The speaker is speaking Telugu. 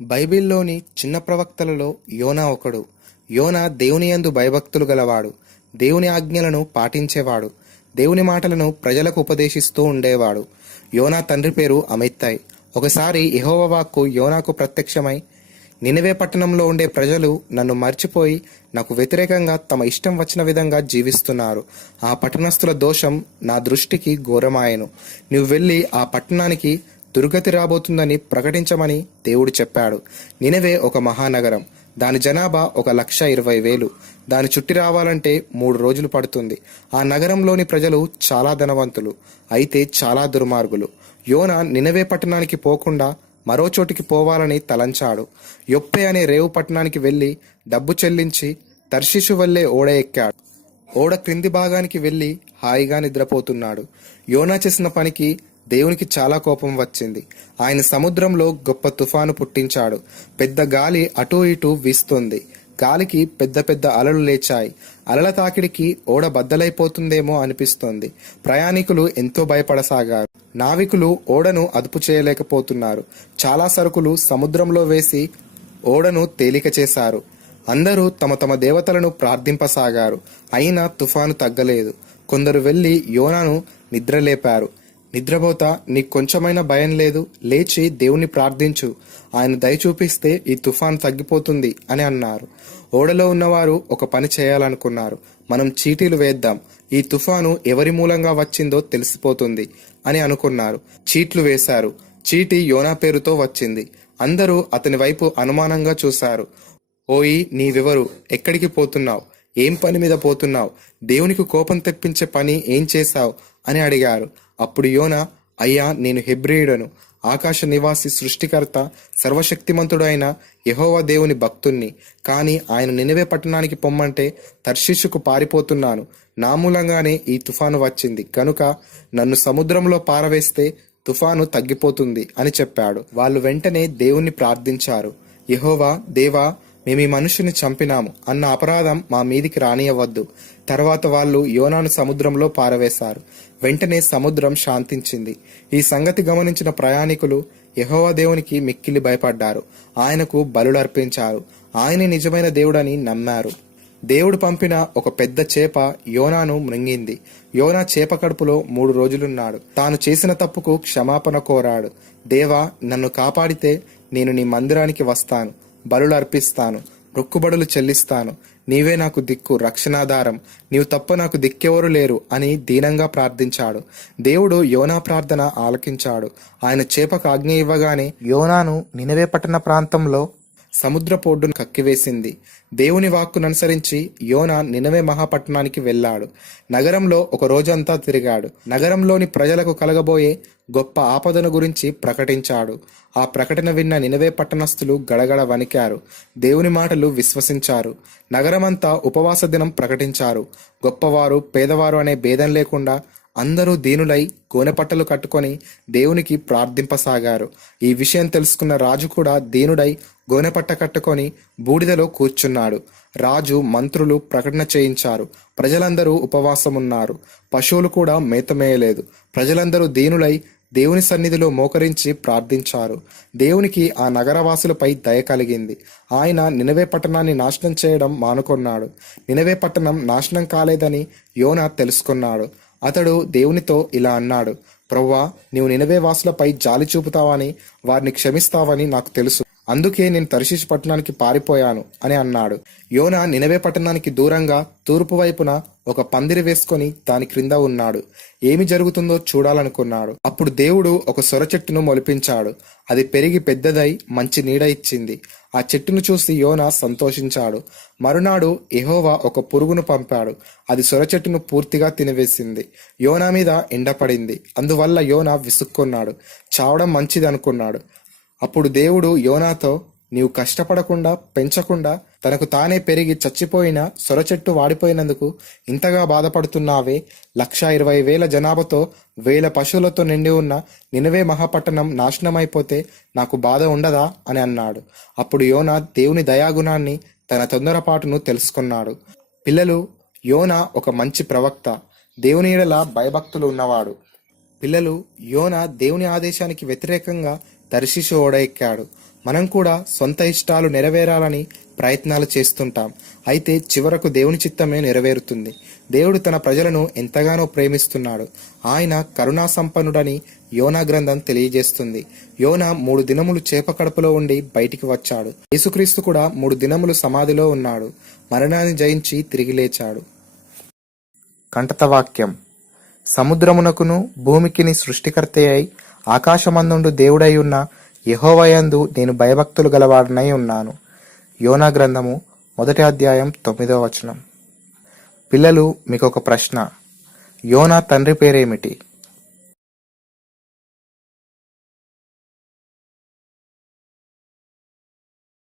బైబిల్లోని చిన్న ప్రవక్తలలో యోనా ఒకడు. యోనా దేవుని యందు భయభక్తులు గలవాడు. దేవుని ఆజ్ఞలను పాటించేవాడు. దేవుని మాటలను ప్రజలకు ఉపదేశిస్తూ ఉండేవాడు. యోనా తండ్రి పేరు అమిత్తై. ఒకసారి యెహోవా వాక్కు యోనాకు ప్రత్యక్షమై, నినివే పట్టణంలో ఉండే ప్రజలు నన్ను మర్చిపోయి నాకు వ్యతిరేకంగా తమ ఇష్టం వచ్చిన విధంగా జీవిస్తున్నారు. ఆ పట్టణస్థుల దోషం నా దృష్టికి ఘోరమాయెను. నువ్వు వెళ్ళి ఆ పట్టణానికి దుర్గతి రాబోతుందని ప్రకటించమని దేవుడు చెప్పాడు. నినివే ఒక మహానగరం. దాని జనాభా 1,20,000. దాని చుట్టి రావాలంటే 3 రోజులు పడుతుంది. ఆ నగరంలోని ప్రజలు చాలా ధనవంతులు, అయితే చాలా దుర్మార్గులు. యోనా నినివే పట్టణానికి పోకుండా మరో చోటికి పోవాలని తలంచాడు. యొప్పే అనే రేవు పట్టణానికి వెళ్లి డబ్బు చెల్లించి తర్షీషు వల్లే ఓడ ఎక్కాడు. ఓడ క్రింది భాగానికి వెళ్లి హాయిగా నిద్రపోతున్నాడు. యోనా చేసిన పనికి దేవునికి చాలా కోపం వచ్చింది. ఆయన సముద్రంలో గొప్ప తుఫాను పుట్టించాడు. పెద్ద గాలి అటూ ఇటూ వీస్తోంది. గాలికి పెద్ద పెద్ద అలలు లేచాయి. అలల తాకిడికి ఓడ బద్దలైపోతుందేమో అనిపిస్తోంది. ప్రయాణికులు ఎంతో భయపడసాగారు. నావికులు ఓడను అదుపు చేయలేకపోతున్నారు. చాలా సరుకులు సముద్రంలో వేసి ఓడను తేలిక చేశారు. అందరూ తమ తమ దేవతలను ప్రార్థింపసాగారు. అయినా తుఫాను తగ్గలేదు. కొందరు వెళ్లి యోనాను నిద్రలేపారు. నిద్రపోతా, నీకు కొంచెమైనా భయం లేదు, లేచి దేవుని ప్రార్థించు, ఆయన దయ చూపిస్తే ఈ తుఫాను తగ్గిపోతుంది అని అన్నారు. ఓడలో ఉన్నవారు ఒక పని చేయాలనుకున్నారు. మనం చీటీలు వేద్దాం, ఈ తుఫాను ఎవరి మూలంగా వచ్చిందో తెలిసిపోతుంది అని అనుకున్నారు. చీట్లు వేశారు. చీటి యోనా పేరుతో వచ్చింది. అందరూ అతని వైపు అనుమానంగా చూశారు. ఓయి, నీవెవరు? ఎక్కడికి పోతున్నావు? ఏం పని మీద పోతున్నావు? దేవునికి కోపం తెప్పించే పని ఏం చేశావు అని అడిగారు. అప్పుడు యోనా, అయ్యా, నేను హెబ్రీయుడను, ఆకాశ నివాసి, సృష్టికర్త, సర్వశక్తిమంతుడు అయిన యెహోవా దేవుని భక్తుణ్ణి. కానీ ఆయన నినివే పట్టణానికి పొమ్మంటే తర్షీషుకు పారిపోతున్నాను. నా మూలంగానే ఈ తుఫాను వచ్చింది కనుక నన్ను సముద్రంలో పారవేస్తే తుఫాను తగ్గిపోతుంది అని చెప్పాడు. వాళ్ళు వెంటనే దేవుణ్ణి ప్రార్థించారు. యెహోవా, దేవా, మేము ఈ మనుషుని చంపినాము అన్న అపరాధం మా మీదికి రానియవద్దు. తర్వాత వాళ్ళు యోనాను సముద్రంలో పారవేశారు. వెంటనే సముద్రం శాంతించింది. ఈ సంగతి గమనించిన ప్రయాణికులు యెహోవా దేవునికి మిక్కిలి భయపడ్డారు. ఆయనకు బలులర్పించారు. ఆయనే నిజమైన దేవుడని నమ్మారు. దేవుడు పంపిన ఒక పెద్ద చేప యోనాను మృంగింది. యోనా చేప కడుపులో 3 రోజులున్నాడు. తాను చేసిన తప్పుకు క్షమాపణ కోరాడు. దేవా, నన్ను కాపాడితే నేను నీ మందిరానికి వస్తాను, బలులు అర్పిస్తాను, మొక్కుబడులు చెల్లిస్తాను. నీవే నాకు దిక్కు, రక్షణాధారం. నీవు తప్ప నాకు దిక్కెవరు లేరు అని దీనంగా ప్రార్థించాడు. దేవుడు యోనా ప్రార్థన ఆలకించాడు. ఆయన చేపకు ఆజ్ఞ ఇవ్వగానే యోనాను నినివే పట్టణ ప్రాంతంలో సముద్రపోడ్డును కక్కివేసింది. దేవుని వాక్కుననుసరించి యోనా నినివే మహాపట్టణానికి వెళ్ళాడు. నగరంలో ఒక రోజంతా తిరిగాడు. నగరంలోని ప్రజలకు కలగబోయే గొప్ప ఆపదను గురించి ప్రకటించాడు. ఆ ప్రకటన విన్న నినివే పట్టణస్థులు గడగడ వణికారు. దేవుని మాటలు విశ్వసించారు. నగరమంతా ఉపవాస దినం ప్రకటించారు. గొప్పవారు, పేదవారు అనే భేదం లేకుండా అందరూ దీనులై గోనెపట్టలు కట్టుకొని దేవునికి ప్రార్థింపసాగారు. ఈ విషయం తెలుసుకున్న రాజు కూడా దీనుడై గోనెపట్ట కట్టుకొని బూడిదలో కూర్చున్నాడు. రాజు, మంత్రులు ప్రకటన చేయించారు. ప్రజలందరూ ఉపవాసమున్నారు. పశువులు కూడా మేతమేయలేదు. ప్రజలందరూ దీనులై దేవుని సన్నిధిలో మోకరించి ప్రార్థించారు. దేవునికి ఆ నగరవాసులపై దయ కలిగింది. ఆయన నినివే పట్టణాన్ని నాశనం చేయడం మానుకొన్నాడు. నినివే పట్టణం నాశనం కాలేదని యోనా తెలుసుకున్నాడు. అతడు దేవునితో ఇలా అన్నాడు, ప్రభువా, నీవు నినివే వాసులపై జాలి చూపుతావని, వారిని క్షమిస్తావని నాకు తెలుసు. అందుకే నేను తర్షీషు పట్టణానికి పారిపోయాను అని అన్నాడు. యోనా నినివే పట్టణానికి దూరంగా తూర్పు వైపున ఒక పందిరి వేసుకొని దాని క్రింద ఉన్నాడు. ఏమి జరుగుతుందో చూడాలనుకున్నాడు. అప్పుడు దేవుడు ఒక సొర చెట్టును మొలిపించాడు. అది పెరిగి పెద్దదై మంచి నీడ ఇచ్చింది. ఆ చెట్టును చూసి యోనా సంతోషించాడు. మరునాడు యెహోవా ఒక పురుగును పంపాడు. అది సొర చెట్టును పూర్తిగా తినివేసింది. యోనా మీద ఎండపడింది. అందువల్ల యోనా విసుక్కున్నాడు. చావడం మంచిది అనుకున్నాడు. అప్పుడు దేవుడు యోనాతో, నీవు కష్టపడకుండా, పెంచకుండా, తనకు తానే పెరిగి చచ్చిపోయిన సొర చెట్టు వాడిపోయినందుకు ఇంతగా బాధపడుతున్నావే? 1,20,000 జనాభాతో 1,000 పశువులతో నిండి ఉన్న నినివే మహాపట్టణం నాశనమైపోతే నాకు బాధ ఉండదా అని అన్నాడు. అప్పుడు యోనా దేవుని దయాగుణాన్ని, తన తొందరపాటును తెలుసుకున్నాడు. పిల్లలు, యోనా ఒక మంచి ప్రవక్త, దేవుని యెడల భయభక్తులు ఉన్నవాడు. పిల్లలు, యోనా దేవుని ఆదేశానికి వ్యతిరేకంగా తర్షీషు ఓడ ఎక్కాడు. మనం కూడా సొంత ఇష్టాలు నెరవేరాలని ప్రయత్నాలు చేస్తుంటాం. అయితే చివరకు దేవుని చిత్తమే నెరవేరుతుంది. దేవుడు తన ప్రజలను ఎంతగానో ప్రేమిస్తున్నాడు. ఆయన కరుణా సంపన్నుడని యోనా గ్రంథం తెలియజేస్తుంది. యోనా 3 దినములు చేప కడుపులో ఉండి బయటికి వచ్చాడు. యేసుక్రీస్తు కూడా 3 దినములు సమాధిలో ఉన్నాడు. మరణాన్ని జయించి తిరిగి లేచాడు. కంటత వాక్యం. సముద్రమునకును భూమికిని సృష్టికర్త అయి ఆకాశమందుండు దేవుడై ఉన్న యెహోవాయందు నేను భయభక్తులు గలవాడనై ఉన్నాను. యోనా గ్రంథము 1వ అధ్యాయం 9వ వచనం. పిల్లలు, మీకొక ప్రశ్న. యోనా తండ్రి పేరేమిటి?